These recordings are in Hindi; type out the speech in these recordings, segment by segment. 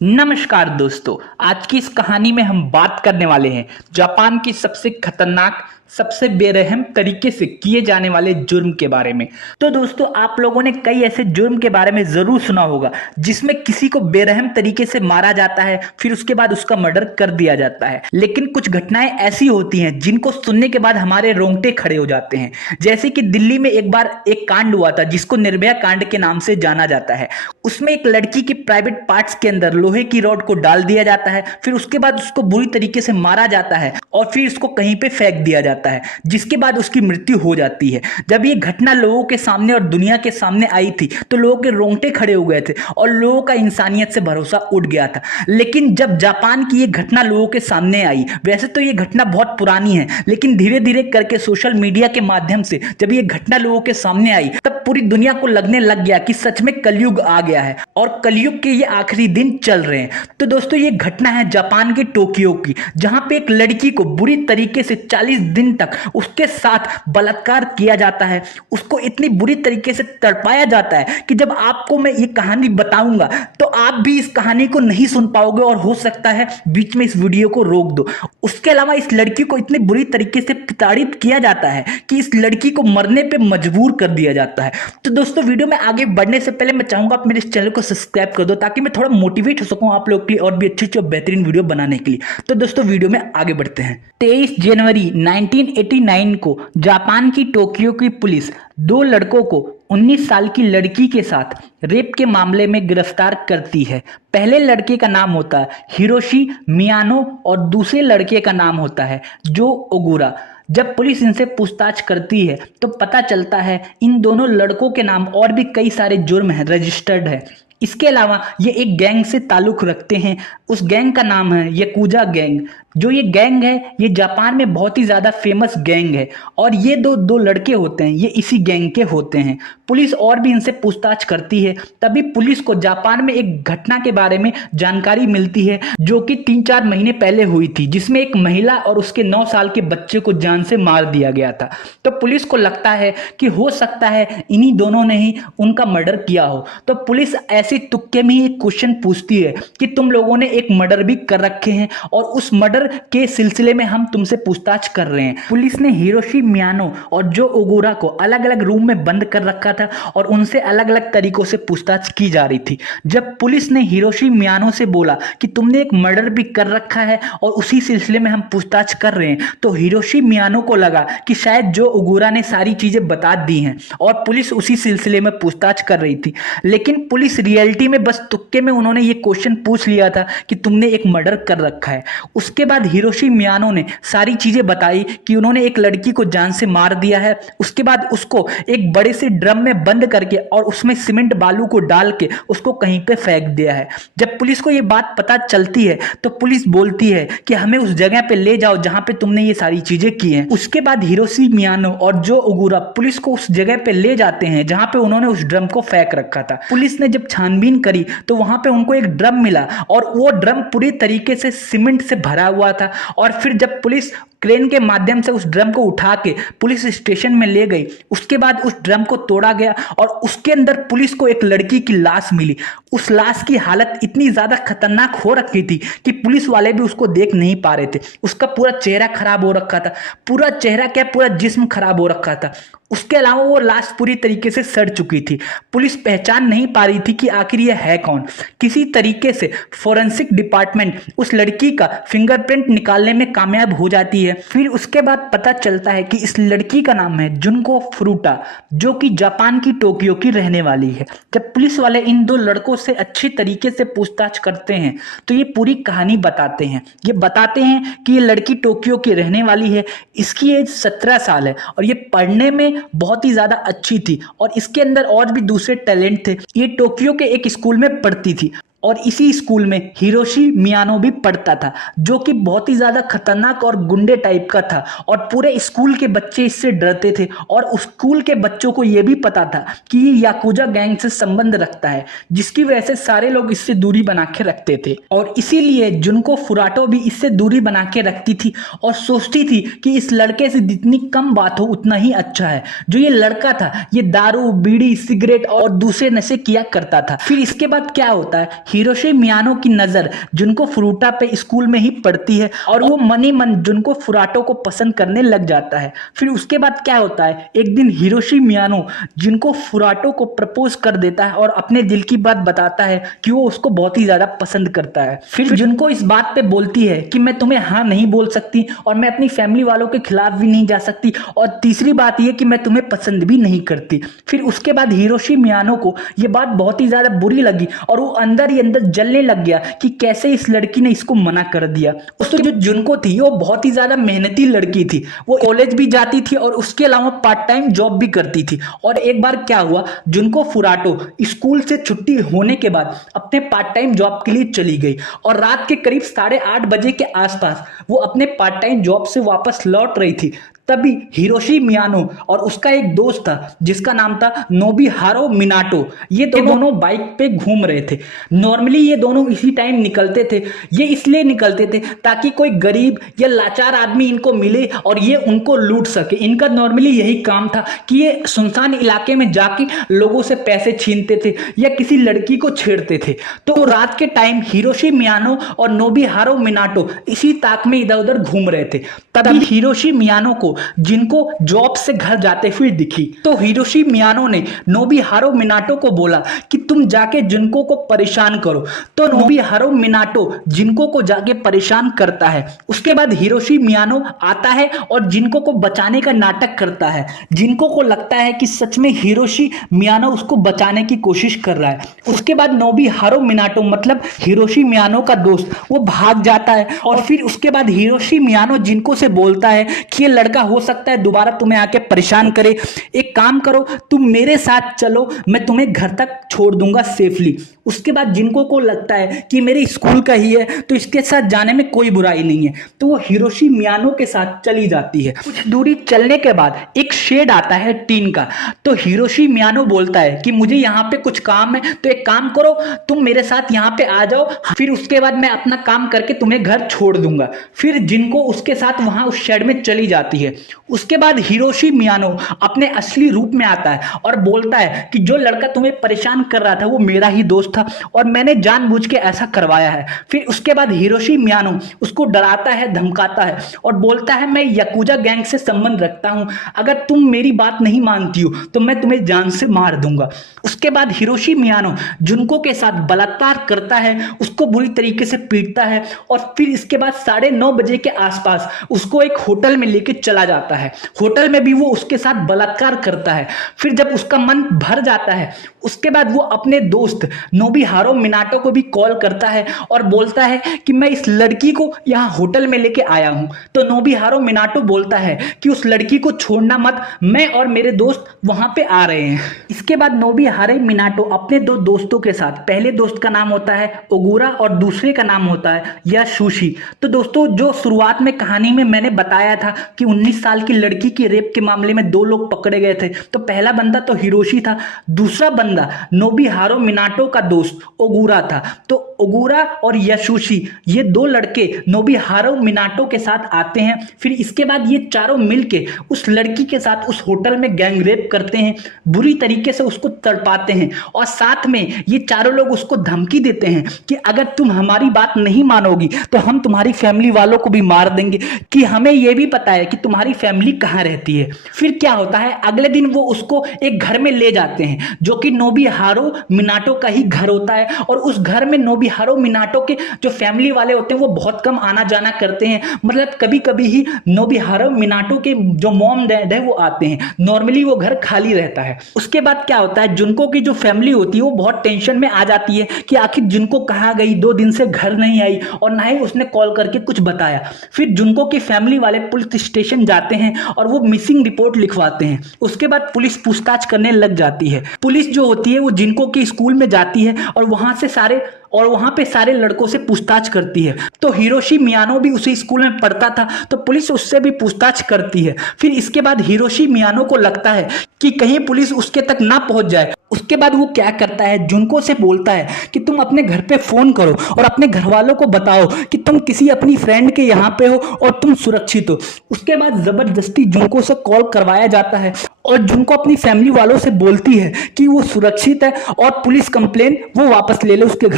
नमस्कार दोस्तों। आज की इस कहानी में हम बात करने वाले हैं जापान की सबसे खतरनाक, सबसे बेरहम तरीके से किए जाने वाले जुर्म के बारे में। तो दोस्तों, आप लोगों ने कई ऐसे जुर्म के बारे में जरूर सुना होगा जिसमें किसी को बेरहम तरीके से मारा जाता है, फिर उसके बाद उसका मर्डर कर दिया जाता है। लेकिन कुछ घटनाएं ऐसी होती हैं जिनको सुनने के बाद हमारे रोंगटे खड़े हो जाते हैं। जैसे कि दिल्ली में एक बार एक कांड हुआ था जिसको निर्भया कांड के नाम से जाना जाता है। उसमें एक लड़की की प्राइवेट पार्ट्स के अंदर लोहे की रॉड को डाल दिया जाता है, फिर उसके बाद उसको बुरी तरीके से मारा जाता है और फिर उसको कहीं पे फेंक दिया जाता है, जिसके बाद उसकी मृत्यु हो जाती है। जब ये घटना लोगों के सामने और दुनिया के सामने आई थी तो लोगों के रोंगटे खड़े हो गए थे और लोगों का इंसानियत से भरोसा उठ गया था। लेकिन जब जापान की ये घटना लोगों के सामने आई, वैसे तो ये घटना बहुत पुरानी है, लेकिन धीरे धीरे करके सोशल मीडिया के माध्यम से जब ये घटना लोगों के सामने आई तब पूरी दुनिया को लगने लग गया कि सच में कलयुग आ गया है और कलयुग के ये आखिरी दिन चल रहे हैं। तो दोस्तों, ये घटना है जापान के टोक्यो की, जहां पे एक लड़की को बुरी तरीके से 40 दिन तक उसके साथ बलात्कार किया जाता है। उसको इतनी बुरी तरीके से तड़पाया जाता है कि जब आपको मैं ये कहानी बताऊंगा तो आप भी इस कहानी को नहीं सुन पाओगे और हो सकता है बीच में इस वीडियो को रोक दो। उसके अलावा इस लड़की को इतनी बुरी तरीके से प्रताड़ित किया जाता है कि इस लड़की को मरने पे मजबूर कर दिया जाता है। तो दोस्तों, वीडियो में आगे बढ़ने से पहले मैं चाहूंगा आप मेरे इस चैनल को सब्सक्राइब कर दो ताकि मैं थोड़ा मोटिवेट हो सकूं आप लोग के लिए और भी अच्छी और बेहतरीन वीडियो बनाने के लिए। तो दोस्तों, वीडियो में आगे बढ़ते हैं। 23 जनवरी 1989 को जापान की टोक्यो की पुलिस दो लड़कों को 19 साल की लड़की के साथ रेप के मामले में गिरफ्तार करती है। पहले लड़के का नाम होता है हिरोशी मियानो और दूसरे लड़के का नाम होता है जो ओगुरा। जब पुलिस इनसे पूछताछ करती है तो पता चलता है इन दोनों लड़कों के नाम और भी कई सारे जुर्म हैं, रजिस्टर्ड है। इसके अलावा ये एक गैंग से ताल्लुक रखते हैं। उस गैंग का नाम है याकुजा गैंग। जो ये गैंग है ये जापान में बहुत ही ज्यादा फेमस गैंग है और ये दो लड़के होते हैं, ये इसी गैंग के होते हैं। पुलिस और भी इनसे पूछताछ करती है, तभी पुलिस को जापान में एक घटना के बारे में जानकारी मिलती है जो कि 3-4 महीने पहले हुई थी, जिसमें एक महिला और उसके 9 साल के बच्चे को जान से मार दिया गया था। तो पुलिस को लगता है कि हो सकता है इन्हीं दोनों ने ही उनका मर्डर किया हो। तो पुलिस ऐसी तुक्के में ही एक क्वेश्चन पूछती है कि तुम लोगों ने एक मर्डर भी कर रखे हैं और उस मर्डर के सिलसिले में हम तुमसे पूछताछ कर रहे हैं। पुलिस ने हिरोशी मियानो और जो ओगुरा को अलग अलग रूम में बंद कर रखा था और उनसे अलग अलग तरीकों से पूछताछ की जा रही थी। जब पुलिस ने हिरोशी मियानो से बोला कि तुमने एक मर्डर भी कर रखा है और उसी सिलसिले में हम पूछताछ कर रहे हैं, तो हिरोशी मियानो को लगा कि शायद जो ओगुरा ने सारी चीजें बता दी हैं और पुलिस उसी सिलसिले में पूछताछ कर रही थी। लेकिन पुलिस रियलिटी में बस तुक्के में उन्होंने ये क्वेश्चन पूछ लिया था कि तुमने एक मर्डर कर रखा है। उसके बाद हिरोशी मियानो ने सारी चीजें बताई कि उन्होंने एक लड़की को जान से मार दिया है। उसके बाद उसको एक बड़े से ड्रम में बंद करके और उसमें सीमेंट बालू को डाल के उसको कहीं पे फेंक दिया है। जब पुलिस को ये बात पता चलती है तो पुलिस बोलती है कि हमें उस जगह पे ले जाओ जहां पे तुमने ये सारी चीजें की हैं। उसके बाद हिरोशी मियानो और जो ओगुरा पुलिस को उस जगह पे ले जाते हैं जहां पे उन्होंने उस ड्रम को फेंक रखा था। पुलिस ने जब छानबीन करी तो वहां पे उनको एक ड्रम मिला और वो ड्रम पूरी तरीके से सीमेंट से भरा हुआ था। और फिर जब पुलिस क्रेन के माध्यम से उस ड्रम को उठा के पुलिस स्टेशन में ले गई, उसके बाद उस ड्रम को तोड़ा गया और उसके अंदर पुलिस को एक लड़की की लाश मिली। उस लाश की हालत इतनी ज्यादा खतरनाक हो रखी थी कि पुलिस वाले भी उसको देख नहीं पा रहे थे। उसका पूरा चेहरा खराब हो रखा था, पूरा चेहरा क्या पूरा जिस्म खराब हो रखा था। उसके अलावा वो लाश पूरी तरीके से सड़ चुकी थी। पुलिस पहचान नहीं पा रही थी कि आखिर ये है कौन। किसी तरीके से फोरेंसिक डिपार्टमेंट उस लड़की का फिंगरप्रिंट निकालने में कामयाब हो जाती है। फिर उसके बाद पता चलता है कि इस लड़की का नाम है जुनको फुरुटा, जो कि जापान की टोक्यो की रहने वाली है। जब पुलिस वाले इन दो लड़कों से अच्छी तरीके से पूछताछ करते हैं तो ये पूरी कहानी बताते हैं। ये बताते हैं कि ये लड़की टोक्यो की रहने वाली है, इसकी एज 17 साल है और ये पढ़ने में बहुत ही ज्यादा अच्छी थी और इसके अंदर और भी दूसरे टैलेंट थे। ये टोक्यो के एक स्कूल में पढ़ती थी और इसी स्कूल में हिरोशी मियानो भी पढ़ता था, जो कि बहुत ही ज्यादा खतरनाक और गुंडे टाइप का था और पूरे स्कूल के बच्चे इससे डरते थे और उस स्कूल के बच्चों को यह भी पता था कि ये याकुजा गैंग से संबंध रखता है, जिसकी वजह से सारे लोग इससे दूरी बना के रखते थे। और इसीलिए जुनको फुराटो भी इससे दूरी बना के रखती थी और सोचती थी कि इस लड़के से जितनी कम बात हो उतना ही अच्छा है। जो ये लड़का था ये दारू, बीड़ी, सिगरेट और दूसरे नशे किया करता था। फिर इसके बाद क्या होता है, हिरोशी मियानो की नजर जुनको फुरुटा पे स्कूल में ही पड़ती है और वो मनी मन जुनको फुराटो को पसंद करने लग जाता है। फिर उसके बाद क्या होता है, एक दिन हिरोशी मियानो जिनको फुराटो को प्रपोज कर देता है और अपने दिल की बात बताता है कि वो उसको बहुत ही ज्यादा पसंद करता है। फिर जुनको इस बात पे बोलती है कि मैं तुम्हें हाँ नहीं बोल सकती और मैं अपनी फैमिली वालों के खिलाफ भी नहीं जा सकती, और तीसरी बात ये कि मैं तुम्हें पसंद भी नहीं करती। फिर उसके बाद हिरोशी मियानो को ये बात बहुत ही ज्यादा बुरी लगी और वो अंदर ही अंदर जलने लग गया कि कैसे इस लड़की ने इसको मना कर दिया। दोस्तों जो जुनको थी वो बहुत ही ज्यादा मेहनती लड़की थी, वो कॉलेज भी जाती थी और उसके अलावा पार्ट टाइम जॉब भी करती थी। और एक बार क्या हुआ, जुनको फुराटो स्कूल से छुट्टी होने के बाद अपने पार्ट टाइम जॉब के लिए चली गई और रात के करीब 8:30 बजे के आसपास वो अपने पार्ट टाइम जॉब से वापस लौट रही थी। तभी हिरोशी मियानो और उसका एक दोस्त था जिसका नाम था नोबुहारो मिनाटो, ये दोनों बाइक पे घूम रहे थे। नॉर्मली ये दोनों इसी टाइम निकलते थे, ये इसलिए निकलते थे ताकि कोई गरीब या लाचार आदमी इनको मिले और ये उनको लूट सके। इनका नॉर्मली यही काम था कि ये सुनसान इलाके में जाके लोगों से पैसे छीनते थे या किसी लड़की को छेड़ते थे। तो रात के टाइम हिरोशी मियानो और नोबुहारो मिनाटो इसी ताक में इधर उधर घूम रहे थे। तभी हिरोशी मियानो को जिनको जॉब से घर जाते हुए दिखी, तो हिरोशी मियानो ने नोबुहारो मिनाटो को बोला कि तुम जाके जिनको को परेशान करो। तो नोबुहारो मिनाटो जिनको को जाके परेशान करता है। उसके बाद हिरोशी मियानो आता है और जिनको को बचाने का नाटक करता है। जिनको को लगता है कि सच में हिरोशी मियानो उसको बचाने की कोशिश कर रहा है। उसके बाद नोबुहारो मिनाटो मतलब हिरोशी मियानो का दोस्त वो भाग जाता है और फिर उसके बाद हिरोशी मियानो जिनको से बोलता है कि ये लड़का हो सकता है दोबारा तुम्हें आके परेशान करे, एक काम करो तुम मेरे साथ चलो, मैं तुम्हें घर तक छोड़ दूंगा सेफली। उसके बाद जिनको को लगता है कि मेरे स्कूल का ही है तो इसके साथ जाने में कोई बुराई नहीं है, तो वो हिरोशी मियानो के साथ चली जाती है। कुछ दूरी चलने के बाद एक शेड आता है टीन का, तो हिरोशी मियानो बोलता है कि मुझे यहाँ पे कुछ काम है, तो एक काम करो तुम मेरे साथ यहाँ पे आ जाओ, फिर उसके बाद मैं अपना काम करके तुम्हें घर छोड़ दूंगा। फिर जिनको उसके साथ वहां उस शेड में चली जाती है। उसके बाद हिरोशी मियानो अपने असली रूप में आता है और बोलता है कि जो लड़का तुम्हें परेशान कर रहा था वो मेरा ही दोस्त था और मैंने जानबूझ के ऐसा करवाया है। फिर उसके बाद हिरोशी मियानो उसको डराता है, धमकाता है और बोलता है मैं याकुजा गैंग से संबंध रखता हूं, अगर तुम मेरी बात नहीं मानती हो तो मैं तुम्हें जान से मार दूंगा। उसके बाद हिरोशी मियानो जुनको के साथ बलात्कार करता है, उसको बुरी तरीके से पीटता है और फिर इसके बाद 9:30 बजे के आसपास उसको एक होटल में लेके चला जाता है। होटल में भी वो उसके साथ बलात्कार करता है। फिर जब उसका मन भर जाता है उसके बाद वो अपने दोस्त नोबुहारो मिनाटो को भी कॉल करता है और बोलता है कि मैं इस लड़की को यहाँ होटल में लेके आया हूँ। तो नोबुहारो मिनाटो बोलता है कि उस लड़की को छोड़ना मत, मैं और मेरे दोस्त वहां पे आ रहे हैं। इसके बाद नोबुहारो मिनाटो अपने दो दोस्तों के साथ, पहले दोस्त का नाम होता है ओगुरा और दूसरे का नाम होता है यासुशी। तो दोस्तों जो शुरुआत में कहानी में मैंने बताया था कि 19 साल की लड़की के रेप के मामले में 2 लोग पकड़े गए थे, तो पहला बंदा तो हिरोशी था, दूसरा बंदा नोबुहारो मिनाटो का दोस्त ओगुरा था। तो ओगुरा और यासुशी ये 2 लड़के नोबुहारो मिनाटो के साथ आते हैं। फिर इसके बाद ये चारों मिलके उस लड़की के साथ उस होटल में गैंग रेप करते हैं, बुरी तरीके से उसको तड़पाते हैं और साथ में ये चारों लोग उसको धमकी देते हैं कि अगर तुम हमारी बात नहीं मानोगी तो हम तुम्हारी फैमिली वालों को भी मार देंगे, कि हमें यह भी पता है कि तुम्हारी फैमिली कहाँ रहती है। फिर क्या होता है, अगले दिन वो उसको एक घर में ले जाते हैं जो कि नोबुहारो मिनाटो का ही घर होता है और उस घर में नोबुहारो मिनाटो के जो फैमिली वाले होते हैं वो बहुत कम आना जाना करते हैं, मतलब कभी कभी ही नोबुहारो मिनाटो के जो मॉम डैड है वो आते हैं, नॉर्मली वो घर खाली रहता है। उसके बाद क्या होता है, जुनको की जो फैमिली होती है वो बहुत टेंशन में आ जाती है कि आखिर जुनको कहाँ गई, 2 दिन से घर नहीं आई और ना ही उसने कॉल करके कुछ बताया। फिर जुनको की फैमिली वाले पुलिस स्टेशन जाते हैं और वो मिसिंग रिपोर्ट लिखवाते हैं। उसके बाद पुलिस पूछताछ करने लग जाती है। पुलिस जो होती है वो जिनको के स्कूल में जाती है और वहां पे सारे लड़कों से पूछताछ करती है। तो हिरोशी मियानो भी उसी स्कूल में पढ़ता था, तो पुलिस उससे भी पूछताछ करती है। फिर इसके बाद हिरोशी मियानो को लगता है कि कहीं पुलिस उसके तक ना पहुंच जाए। उसके बाद वो क्या करता है, जुनको से बोलता है कि तुम अपने घर पे फोन करो और अपने घर वालों को बताओ कि तुम किसी अपनी फ्रेंड के यहाँ पे हो और तुम सुरक्षित हो। उसके बाद जबरदस्ती जुनको से कॉल करवाया जाता है और जुनको अपनी फैमिली वालों से बोलती है कि वो सुरक्षित है और पुलिस कंप्लेन वो वापस ले ले उसके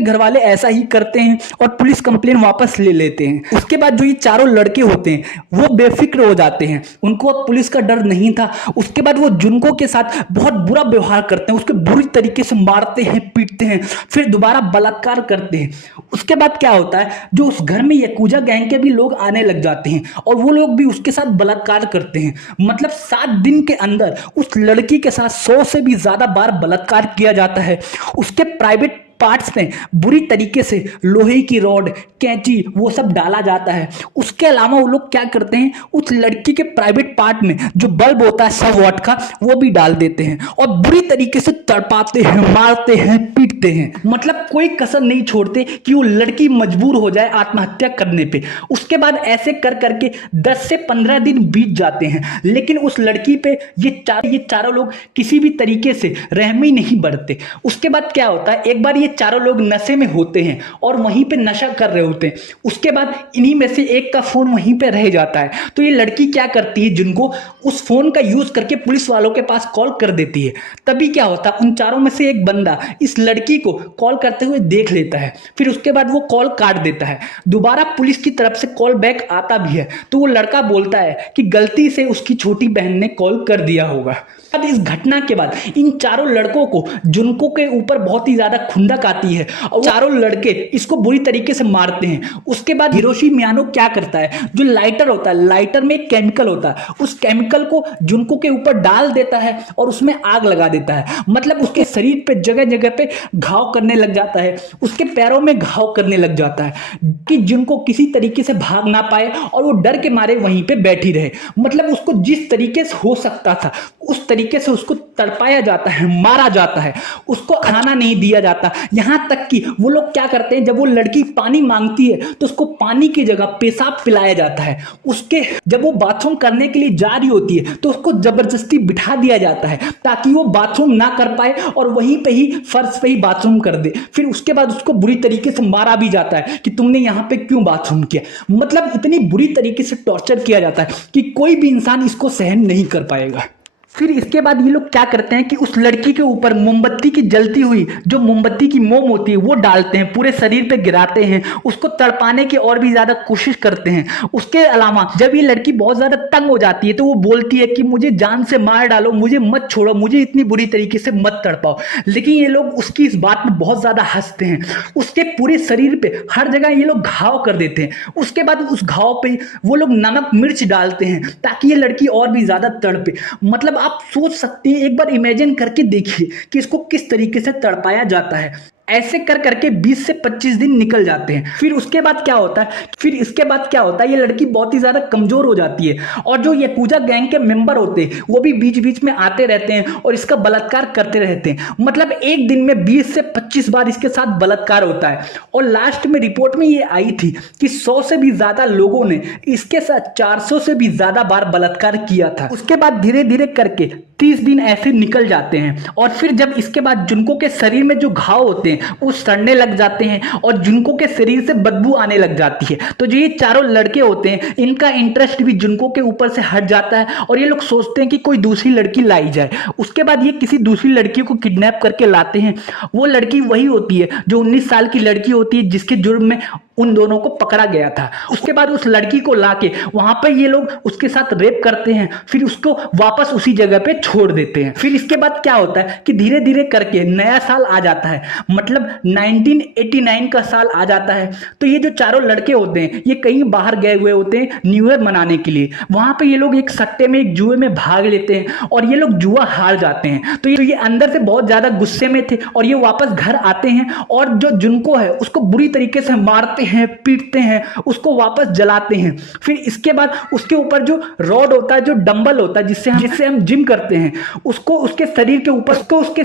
घर वाले ऐसा ही करते हैं और पुलिस कंप्लेन वापस ले लेते हैं। उसके बाद जो ये चारों लड़के होते हैं वो बेफिक्र हो जाते हैं, उनको अब पुलिस का डर नहीं था। उसके बाद वो जुनको के साथ बहुत बुरा व्यवहार करते हैं, उसके बुरी तरीके से मारते हैं, पीटते हैं, फिर दोबारा बलात्कार करते हैं। उसके बाद क्या होता है, जो उस घर में याकूजा गैंग के भी लोग आने लग जाते हैं और वो लोग भी उसके साथ बलात्कार करते हैं। मतलब 7 दिन के अंदर उस लड़की के साथ 100 से भी ज्यादा बार बलात्कार किया जाता है। उसके प्राइवेट पार्ट्स में बुरी तरीके से लोहे की रॉड, कैंची वो सब डाला जाता है। उसके अलावा वो लोग क्या करते हैं, उस लड़की के प्राइवेट पार्ट में जो बल्ब होता है 100 वाट का वो भी डाल देते हैं और बुरी तरीके से तड़पाते हैं, मारते हैं, पीटते हैं। मतलब कोई कसर नहीं छोड़ते कि वो लड़की मजबूर हो जाए आत्महत्या करने पे। उसके बाद ऐसे कर करके 10 से 15 दिन बीत जाते हैं, लेकिन उस लड़की पे ये चारों लोग किसी भी तरीके से रहमी नहीं बरतते। उसके बाद क्या होता है, एक बार ये चारों लोग नशे में होते हैं और वहीं पे नशा कर रहे होते हैं। उसके बाद इन्हीं में से एक का फोन वहीं पे रह जाता है, तो ये लड़की क्या करती है, जिनको उस फोन का यूज करके पुलिस वालों के पास कॉल कर देती है। तभी क्या होता है, उन चारों में से एक बंदा इस लड़की को कॉल करते हुए देख लेता है, फिर उसके बाद वो कॉल काट देता है। दोबारा पुलिस की तरफ से कॉल बैक आता भी है, तो वो लड़का बोलता है कि गलती से उसकी छोटी बहन ने कॉल कर दिया होगा। अब इस घटना के बाद इन चारों लड़कों को जुनको के ऊपर बहुत ही ज्यादा खुंदक आती है और चारों लड़के इसको बुरी तरीके से मारते हैं। उसके बाद हिरोशी मियानो क्या करता है, जो लाइटर होता है, लाइटर में एक केमिकल होता है, उस केमिकल को जुनको के ऊपर डाल देता है और उसमें आग लगा देता है। मतलब उसके शरीर पे जगह जगह पे घाव करने लग जाता है, उसके पैरों में घाव करने लग जाता है कि जुनको किसी तरीके से भाग ना पाए और वो डर के मारे वहीं पे बैठी रहे। मतलब उसको जिस तरीके से हो सकता था उस तरीके से उसको तड़पाया जाता है, मारा जाता है, उसको खाना नहीं दिया जाता। यहां तक कि वो लोग क्या करते हैं, जब वो लड़की पानी मांगती है तो उसको पानी की जगह पेशाब पिलाया जाता है। उसके जब वो बाथरूम करने के लिए जा रही होती है तो उसको जबरदस्ती बिठा दिया जाता है ताकि वो बाथरूम ना कर पाए और वहीं पे ही फर्श पे ही बाथरूम कर दे। फिर उसके बाद उसको बुरी तरीके से मारा भी जाता है कि तुमने यहां पे क्यों बाथरूम किया। मतलब इतनी बुरी तरीके से टॉर्चर किया जाता है कि कोई भी इंसान इसको सहन नहीं कर पाएगा। फिर इसके बाद ये लोग क्या करते हैं कि उस लड़की के ऊपर मोमबत्ती की जलती हुई जो मोमबत्ती की मोम होती है वो डालते हैं, पूरे शरीर पे गिराते हैं, उसको तड़पाने की और भी ज्यादा कोशिश करते हैं। उसके अलावा जब ये लड़की बहुत ज्यादा तंग हो जाती है तो वो बोलती है कि मुझे जान से मार डालो, मुझे मत छोड़ो, मुझे इतनी बुरी तरीके से मत तड़पाओ। लेकिन ये लोग उसकी इस बात में बहुत ज्यादा हंसते हैं। उसके पूरे शरीर पे हर जगह ये लोग घाव कर देते हैं। उसके बाद उस घाव पे वो लोग नमक मिर्च डालते हैं ताकि ये लड़की और भी ज्यादा तड़पे। मतलब आप सोच सकते हैं, एक बार इमेजिन करके देखिए कि इसको किस तरीके से तड़पाया जाता है। ऐसे कर करके 20 से 25 दिन निकल जाते हैं। फिर उसके बाद क्या होता है, ये लड़की बहुत ही ज्यादा कमजोर हो जाती है और जो याकूजा गैंग के मेंबर होते हैं वो भी बीच बीच में आते रहते हैं और इसका बलात्कार करते रहते हैं। मतलब एक दिन में 20 से 25 बार इसके साथ बलात्कार होता है और लास्ट में रिपोर्ट में ये आई थी कि 100 से भी ज्यादा लोगों ने इसके साथ 400 से भी ज्यादा बार बलात्कार किया था। उसके बाद धीरे धीरे करके 30 दिन ऐसे निकल जाते हैं और फिर जब इसके बाद जुनको के शरीर में जो घाव होते हैं वो सड़ने लग जाते हैं और जुनको के शरीर से बदबू आने लग जाती है, तो जो ये चारों लड़के होते हैं इनका इंटरेस्ट भी जुनको के ऊपर से हट जाता है और ये लोग सोचते हैं कि कोई दूसरी लड़की लाई जाए। उसके बाद ये किसी दूसरी लड़की को किडनैप करके लाते हैं। वो लड़की वही होती है जो 19 साल की लड़की होती है जिसके जुर्म में उन दोनों को पकड़ा गया था। उसके बाद उस लड़की को लाके वहां पर ये लोग उसके साथ रेप करते हैं, फिर उसको वापस उसी जगह पे छोड़ देते हैं। फिर इसके बाद क्या होता है कि धीरे धीरे करके नया साल आ जाता है, मतलब 1989 का साल आ जाता है। तो ये जो चारों लड़के होते हैं ये कहीं बाहर गए हुए होते हैं न्यू ईयर मनाने के लिए। वहां पे ये लोग एक सट्टे में, एक जुए में भाग लेते हैं और ये लोग जुआ हार जाते हैं। तो ये अंदर से बहुत ज्यादा गुस्से में थे और ये वापस घर आते हैं और जो जुनको है उसको बुरी तरीके से मारते हैं, पीटते हैं, उसको वापस जलाते हैं। फिर इसके बाद उसके ऊपर जो रॉड होता है, जो डंबल होता है जिससे हम जिम करते हैं, उसको उसके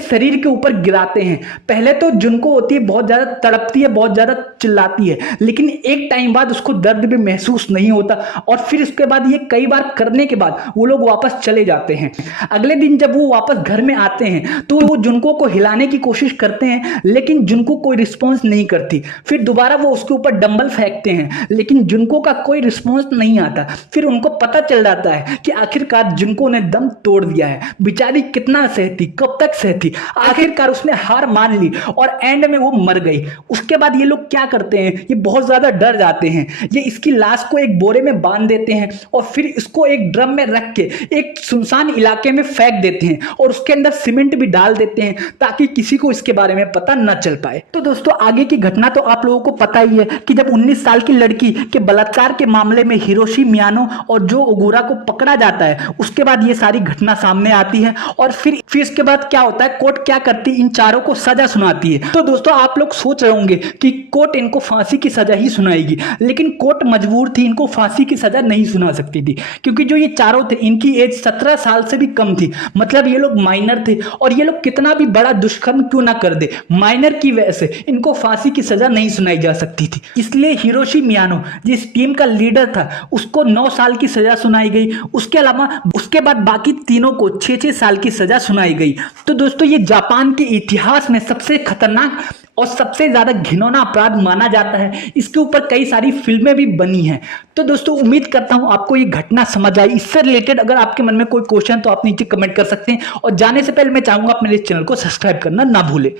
शरीर के ऊपर गिराते हैं। पहले तो जुनको होती है बहुत ज्यादा तड़पती है, बहुत ज्यादा चिल्लाती है, लेकिन एक टाइम बाद उसको दर्द भी महसूस नहीं होता और फिर इसके बाद ये कई बार करने के बाद वो लोग वापस चले जाते हैं। अगले दिन जब वो वापस घर में आते हैं तो वो जुनको को हिलाने की कोशिश करते हैं लेकिन जुनको कोई रिस्पॉन्स नहीं करती। फिर दोबारा वो उसके ऊपर ऊपर डंबल फेंकते हैं, लेकिन जुनको का कोई रिस्पॉन्स नहीं आता। फिर उनको पता चल जाता है कि आखिरकार जुनको ने दम तोड़ दिया है। बेचारी कितना सहती, कब तक सहती, आखिरकार उसने हार मान ली और एंड में वो मर गई। उसके बाद ये लोग क्या करते हैं, ये बहुत ज्यादा डर जाते हैं। ये इसकी लाश को एक बोरे में बांध देते हैं और फिर इसको एक ड्रम में रख के एक सुनसान इलाके में फेंक देते हैं और उसके अंदर सीमेंट भी डाल देते हैं ताकि किसी को इसके बारे में पता न चल पाए। तो दोस्तों आगे की घटना तो आप लोगों को पता ही है कि जब 19 साल की लड़की के बलात्कार के मामले में हिरोशी मियानो और जो ओगुरा को पकड़ा जाता है, उसके बाद ये सारी घटना सामने आती है और फिर इसके बाद क्या होता है, कोर्ट क्या करती है, इन चारों को सजा सुनाती है। तो दोस्तों आप लोग सोच रहे होंगे कि कोर्ट इनको फांसी की सजा ही सुनाएगी, लेकिन कोर्ट मजबूर थी, इनको फांसी की सजा नहीं सुना सकती थी क्योंकि जो ये चारों थे इनकी एज 17 साल से भी कम थी। मतलब ये लोग माइनर थे और ये लोग कितना भी बड़ा दुष्कर्म क्यों ना कर दे, माइनर की वजह से इनको फांसी की सजा नहीं सुनाई जा सकती थी। इसलिए हिरोशी मियानो जिस टीम का लीडर था उसको 9 साल की सजा सुनाई गई। उसके अलावा उसके बाद बाकी तीनों को 6-6 साल की सजा सुनाई गई। तो दोस्तों ये जापान के इतिहास में सबसे खतरनाक और सबसे ज्यादा घिनौना अपराध माना जाता है। इसके ऊपर कई सारी फिल्में भी बनी हैं। तो दोस्तों उम्मीद करता हूं आपको ये घटना समझ आई। इससे रिलेटेड अगर आपके मन में कोई क्वेश्चन तो आप नीचे कमेंट कर सकते हैं और जाने से पहले मैं चाहूंगा आप मेरे चैनल को सब्सक्राइब करना ना भूलें।